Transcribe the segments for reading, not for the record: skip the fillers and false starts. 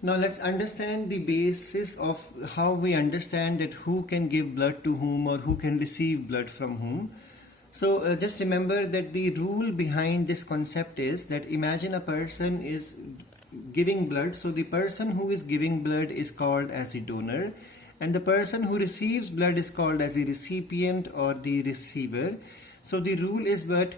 Now let's understand the basis of how we understand that who can give blood to whom or who can receive blood from whom. So just remember that the rule behind this concept is that imagine a person is giving blood. So the person who is giving blood is called as the donor, and the person who receives blood is called as the recipient or the receiver. So the rule is that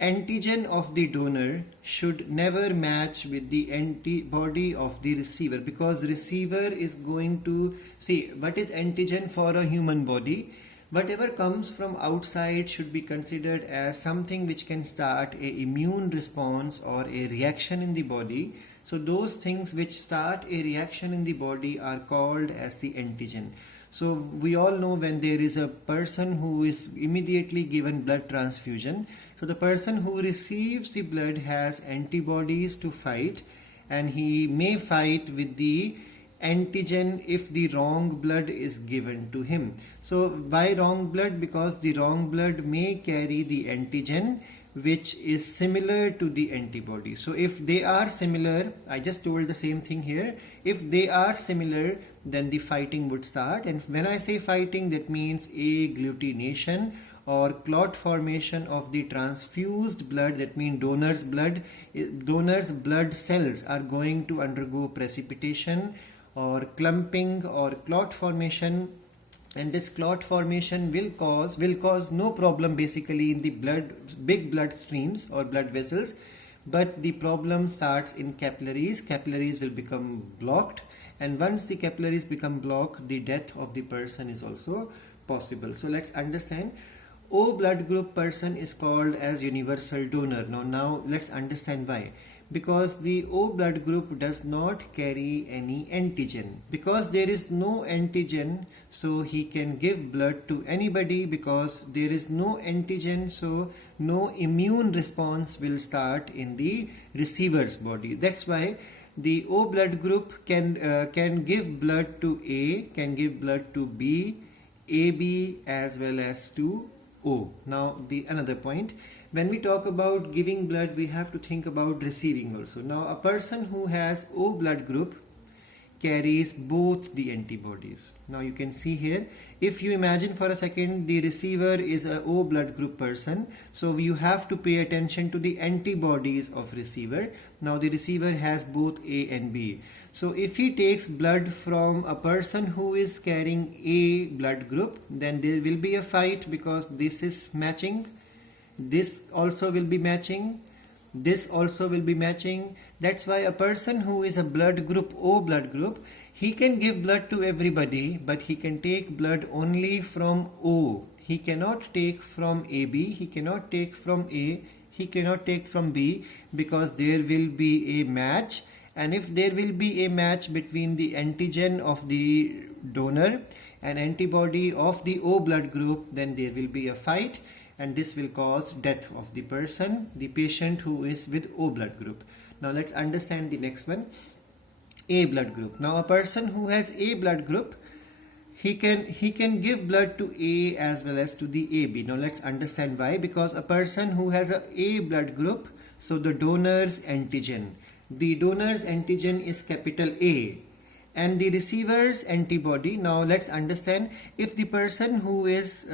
antigen of the donor should never match with the antibody of the receiver, because receiver is going to see what is antigen for a human body. Whatever comes from outside should be considered as something which can start a immune response or a reaction in the body. So those things which start a reaction in the body are called as the antigen. So we all know when there is a person who is immediately given blood transfusion, so the person who receives the blood has antibodies to fight, and he may fight with the antigen if the wrong blood is given to him. So why wrong blood? Because the wrong blood may carry the antigen which is similar to the antibody. So if they are similar, I just told the same thing here, if they are similar, then the fighting would start. And when I say fighting, that means agglutination or clot formation of the transfused blood. That means donor's blood cells are going to undergo precipitation or clumping or clot formation, and this clot formation will cause no problem basically in the big blood streams or blood vessels, but the problem starts in capillaries. Capillaries will become blocked, and once the capillaries become blocked, the death of the person is also possible. So let's understand. O blood group person is called as universal donor. Now let's understand why. Because the O blood group does not carry any antigen. Because there is no antigen, so he can give blood to anybody. Because there is no antigen, so no immune response will start in the receiver's body. That's why the O blood group can give blood to A, can give blood to B, AB as well as to O. Now the another point, when we talk about giving blood, we have to think about receiving also. Now a person who has O blood group carries both the antibodies. Now you can see here, if you imagine for a second the receiver is a O blood group person, so you have to pay attention to the antibodies of receiver. Now the receiver has both A and B. So if he takes blood from a person who is carrying A blood group, then there will be a fight, because this is matching, this also will be matching, this also will be matching. That's why a person who is a blood group O blood group, he can give blood to everybody, but he can take blood only from O. He cannot take from AB, he cannot take from A, he cannot take from B, because there will be a match. And if there will be a match between the antigen of the donor and antibody of the O blood group, then there will be a fight, and this will cause death of the person, the patient who is with O blood group. Now let's understand the next one, A blood group. Now a person who has A blood group, he can give blood to A as well as to the AB. Now let's understand why. Because a person who has a blood group, so the donor's antigen is capital A, and the receiver's antibody. Now let's understand, if the person who is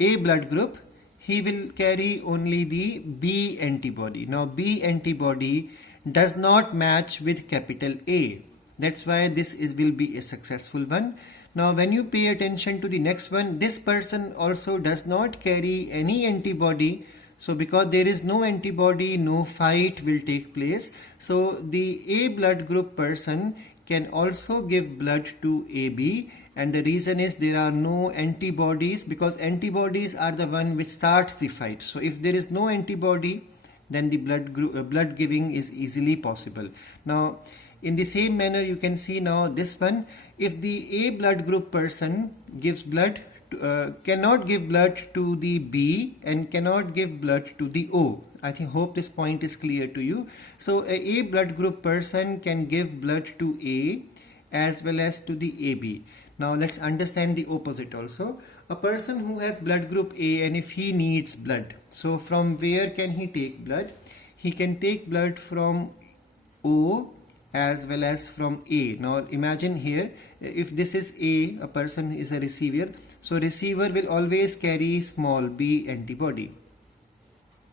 A blood group, he will carry only the B antibody. Now B antibody does not match with capital A. That's why this will be a successful one. Now when you pay attention to the next one, this person also does not carry any antibody. So because there is no antibody, no fight will take place. So the A blood group person can also give blood to AB, and the reason is there are no antibodies, because antibodies are the one which starts the fight. So if there is no antibody, then the blood giving is easily possible. Now in the same manner, you can see now this one, if the A blood group person gives blood, cannot give blood to the B and cannot give blood to the O. I hope this point is clear to you. So a blood group person can give blood to A as well as to the AB. Now let's understand the opposite also. A person who has blood group A, and if he needs blood, so from where can he take blood? He can take blood from O as well as from A. Now imagine here, if this is a person is a receiver, so receiver will always carry small b antibody.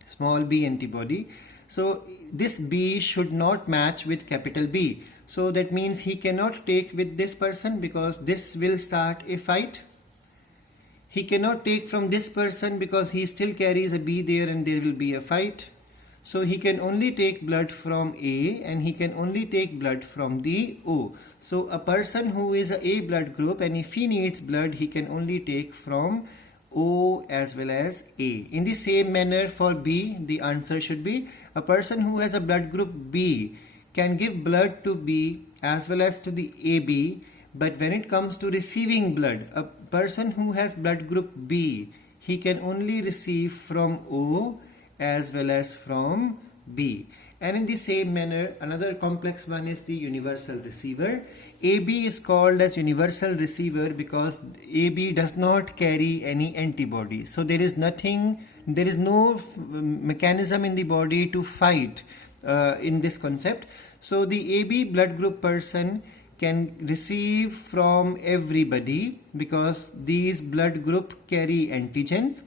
Small b antibody. So this B should not match with capital B. So that means he cannot take with this person because this will start a fight. He cannot take from this person because he still carries a B there and there will be a fight. So he can only take blood from A and he can only take blood from the O. So a person who is a A blood group, and if he needs blood, he can only take from O as well as A. In the same manner for B, the answer should be a person who has a blood group B can give blood to B as well as to the AB, but when it comes to receiving blood, a person who has blood group B, he can only receive from O as well as from B. And in the same manner, another complex one is the universal receiver. AB is called as universal receiver because AB does not carry any antibody. So there is no mechanism in the body to fight in this concept. So the AB blood group person can receive from everybody because these blood group carry antigens,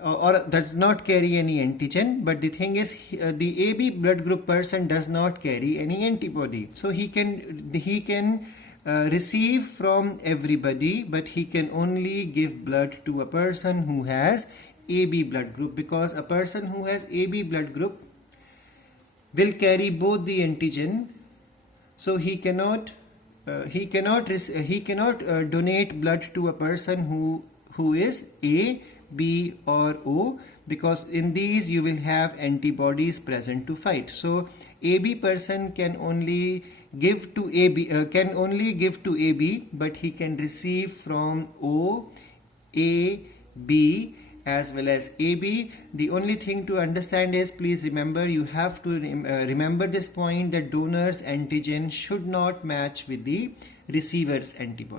or does not carry any antigen, but the thing is the AB blood group person does not carry any antibody. So he can receive from everybody, but he can only give blood to a person who has AB blood group, because a person who has AB blood group will carry both the antigen. So he cannot donate blood to a person who is A, B or O, because in these you will have antibodies present to fight. So AB person can only give to AB, but he can receive from O, A, B as well as AB. The only thing to understand is, please remember, you have to remember this point, that donor's antigen should not match with the receiver's antibody.